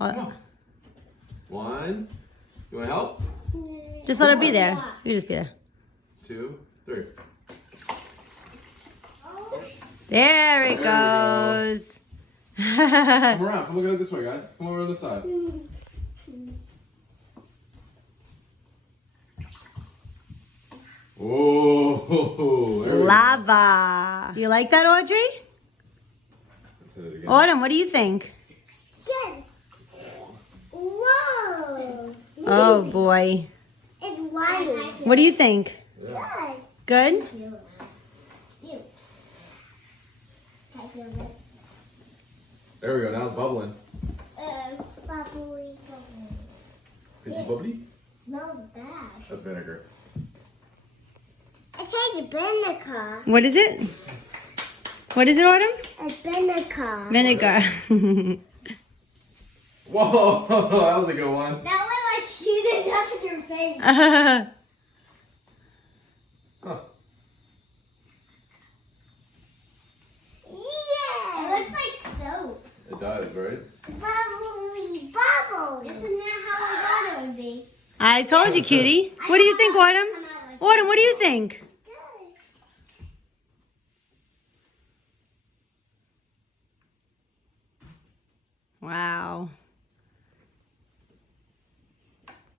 Come on. 1. You want to help? Just let her be there. You just be there. 2, 3. There it goes. Come around. Come look at it this way, guys. Come over on this side. Oh, there we go. Lava. You like that, Audrey? Let's hit it again. Autumn, what do you think? Good. Whoa. Oh boy. It's whiny. What do you think? Yeah. Good? You. Can I feel this? There we go. Now it's bubbling. Bubbly. Is it bubbly? It smells bad. That's vinegar. I take vinegar. What is it? What is it, Autumn? It's vinegar. Vinegar. Whoa, that was a good one. That one like shooting up in your face. Huh. Yeah. It looks like soap. It does, right? Bubbly bubbles. Isn't that how I thought it would be? I told you, cutie. What do you think, Autumn? Autumn, what do you think? Wow.